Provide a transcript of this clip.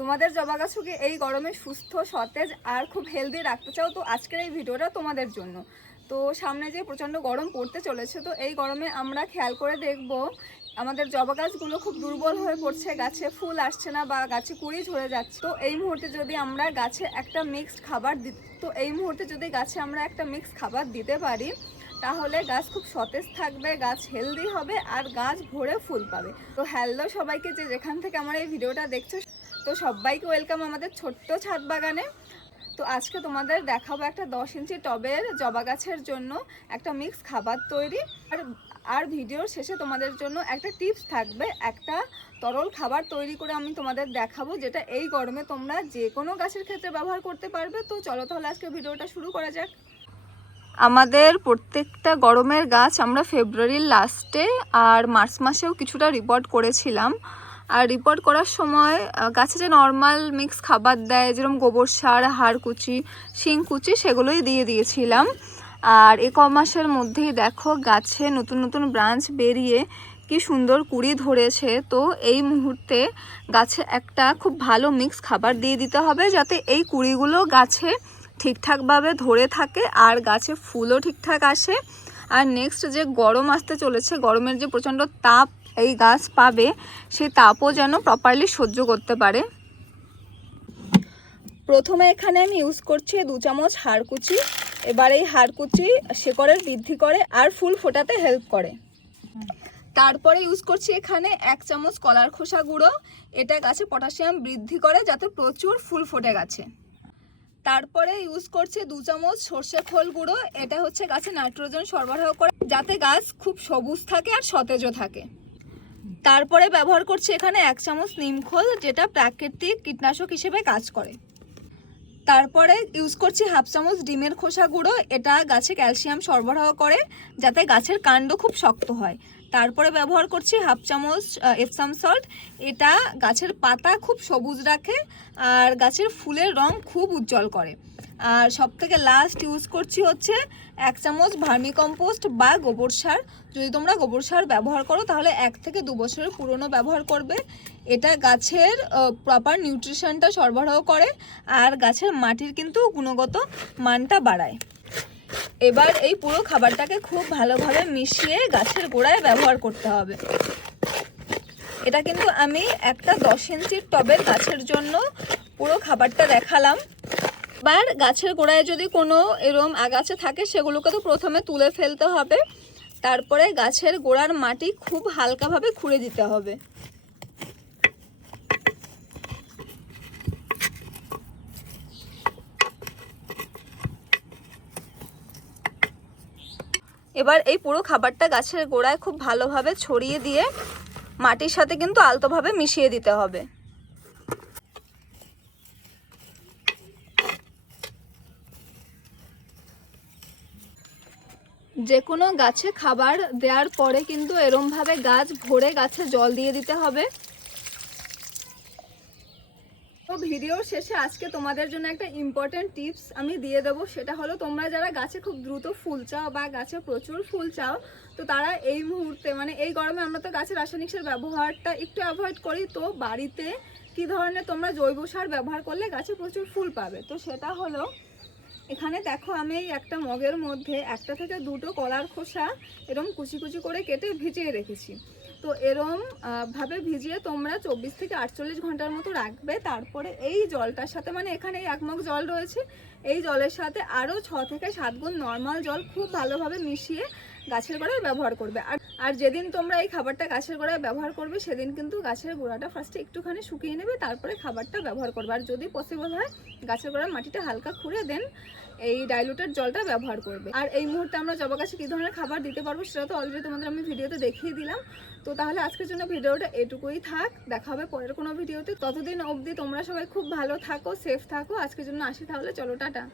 তোমাদের জবা গাছকে এই গরমে সুস্থ সতেজ আর খুব হেলদি রাখতে চাও তো আজকের এই ভিডিওটা তোমাদের জন্য। তো সামনে যে প্রচণ্ড গরম পড়তে চলেছে, তো এই গরমে আমরা খেয়াল করে দেখব আমাদের জবা গাছগুলো খুব দুর্বল হয়ে পড়ছে, গাছে ফুল আসছে না বা গাছে কুড়ি ঝরে যাচ্ছে। তো এই মুহূর্তে যদি আমরা গাছে একটা মিক্সড খাবার দিতে পারি তাহলে গাছ খুব সতেজ থাকবে, গাছ হেলদি হবে আর গাছ ভরে ফুল পাবে। তো হ্যালো সবাইকে, যে যেখান থেকে আমার এই ভিডিওটা দেখছো, তো সবাইকে ওয়েলকাম আমাদের ছোট্ট ছাদ বাগানে। তো আজকে তোমাদের দেখাবো একটা 10 ইঞ্চি টবের জবা গাছের জন্য একটা মিক্স খাবার তৈরি। আর ভিডিওর শেষে তোমাদের জন্য একটা টিপস থাকবে, একটা তরল খাবার তৈরি করে আমি তোমাদের দেখাবো, যেটা এই গরমে তোমরা যে কোনো গাছের ক্ষেত্রে ব্যবহার করতে পারবে। তো চলো তাহলে আজকে ভিডিওটা শুরু করা যাক। আমাদের প্রত্যেকটা গরমের গাছ আমরা ফেব্রুয়ারির লাস্টে আর মার্চ মাসেও কিছুটা রিপোর্ট করেছিলাম। আর রিপোর্ট করার সময় গাছে যে নর্মাল মিক্স খাবার দেয়, যেরকম গোবর সার, হাড়কুচি, শিংকুচি, সেগুলোই দিয়ে দিয়েছিলাম। আর এই মাসের মধ্যেই দেখো গাছে নতুন নতুন ব্রাঞ্চ বেরিয়ে কি সুন্দর কুড়ি ধরেছে। তো এই মুহূর্তে গাছে একটা খুব ভালো মিক্স খাবার দিয়ে দিতে হবে, যাতে এই কুড়িগুলো গাছে ঠিকঠাকভাবে ধরে থাকে আর গাছে ফুলও ঠিকঠাক আসে। আর নেক্সট যে গরম আসতে চলেছে, গরমের যে প্রচণ্ড তাপ এই গাছ পাবে, সেই তাপও যেন প্রপারলি সহ্য করতে পারে। প্রথমে এখানে আমি ইউজ করছি 2 চামচ হাড়কুচি। এবার এই হাড়কুচি শেকড়ের বৃদ্ধি করে আর ফুল ফোটাতে হেল্প করে। তারপরে ইউজ করছি এখানে 1 চামচ কলার খোসা গুঁড়ো। এটা গাছে পটাশিয়াম বৃদ্ধি করে যাতে প্রচুর ফুল ফোটে গাছে। তারপরে ইউজ করছি 2 চামচ সর্ষে খোল গুঁড়ো। এটা হচ্ছে গাছে নাইট্রোজেন সরবরাহ করে যাতে গাছ খুব সবুজ থাকে আর সতেজও থাকে। তারপরে ব্যবহার করছি এখানে 1 চামচ নিম খোল, যেটা প্রাকৃতিক কীটনাশক হিসেবে কাজ করে। তারপরে ইউজ করছি 1/2 চামচ ডিমের খোসা গুঁড়ো। এটা গাছে ক্যালসিয়াম সরবরাহ করে যাতে গাছের কাণ্ড খুব শক্ত হয়। তারপরে ব্যবহার করছি 1/2 চামচ এপসাম সল্ট। এটা গাছের পাতা খুব সবুজ রাখে আর গাছের ফুলের রং খুব উজ্জ্বল করে। আর সবথেকে লাস্ট ইউজ করছি হচ্ছে 1 চামচ ভার্মি কম্পোস্ট বা গোবর সার। যদি তোমরা গোবর সার ব্যবহার করো তাহলে 1 থেকে 2 বছরের পুরনো ব্যবহার করবে। এটা গাছের প্রপার নিউট্রিশনটা সরবরাহ করে আর গাছের মাটির কিন্তু গুণগত মানটা বাড়ায়। এবার এই পুরো খাবারটাকে খুব ভালোভাবে মিশিয়ে গাছের গোড়ায় ব্যবহার করতে হবে। এটা কিন্তু আমি একটা 10 ইঞ্চির টবের গাছের জন্য পুরো খাবারটা দেখালাম। এবার গাছের গোড়ায় যদি কোনো এরকম আগাছা থাকে সেগুলোকে তো প্রথমে তুলে ফেলতে হবে। তারপরে গাছের গোড়ার মাটি খুব হালকাভাবে খুঁড়ে দিতে হবে। এবার এই পুরো খাবারটা গাছের গোড়ায় খুব ভালোভাবে ছড়িয়ে দিয়ে মাটির সাথে কিন্তু আলতোভাবে মিশিয়ে দিতে হবে। যে কোনো গাছে খাবার দেওয়ার পরে কিন্তু এরমভাবে গাছ ভরে গাছে জল দিয়ে দিতে হবে। তো ভিডিওর শেষে আজকে তোমাদের জন্য একটা ইম্পর্টেন্ট টিপস আমি দিয়ে দেবো, সেটা হলো তোমরা যারা গাছে খুব দ্রুত ফুল চাও বা গাছে প্রচুর ফুল চাও, তো তারা এই মুহূর্তে মানে এই গরমে আমরা তো গাছের রাসায়নিক সার ব্যবহারটা একটু অ্যাভয়েড করি। তো বাড়িতে কি ধরনের তোমরা জৈব সার ব্যবহার করলে গাছে প্রচুর ফুল পাবে, তো সেটা হলো এখানে দেখো আমি একটা মগের মধ্যে 1 থেকে 2টো কলার খোসা এরম কুচি কুচি করে কেটে ভিজিয়ে রেখেছি। তো এরম ভাবে ভিজিয়ে তোমরা 24 থেকে 48 ঘন্টার মতো রাখবে। তারপরে এই জলটার সাথে, মানে এখানে 1 মগ জল রয়েছে, এই জলের সাথে আরও 6 থেকে 7 গুণ নর্মাল জল খুব ভালোভাবে মিশিয়ে গাছের গোড়ায় ব্যবহার করবে। আর যেদিন তোমরা এই খাবারটা গাছের গোড়ায় ব্যবহার করবে সেদিন কিন্তু গাছের গোড়াটা ফার্স্টে একটুখানি শুকিয়ে নেবে, তারপরে খাবারটা ব্যবহার করবে। আর যদি পসিবল হয় গাছের গোড়ার মাটিটা হালকা খুঁড়ে দেন এই ডাইলুটেড জলটা ব্যবহার করবে। আর এই মুহূর্তে আমরা জবা গাছে কী ধরনের খাবার দিতে পারবো সেটা তো অলরেডি তোমাদের আমি ভিডিওতে দেখিয়ে দিলাম। তো তাহলে আজকের জন্য ভিডিওটা এটুকুই থাক, দেখা হবে পরের কোনো ভিডিওতে। ততদিন অবধি তোমরা সবাই খুব ভালো থাকো, সেফ থাকো। আজকের জন্য আসি তাহলে, চলো টাটা।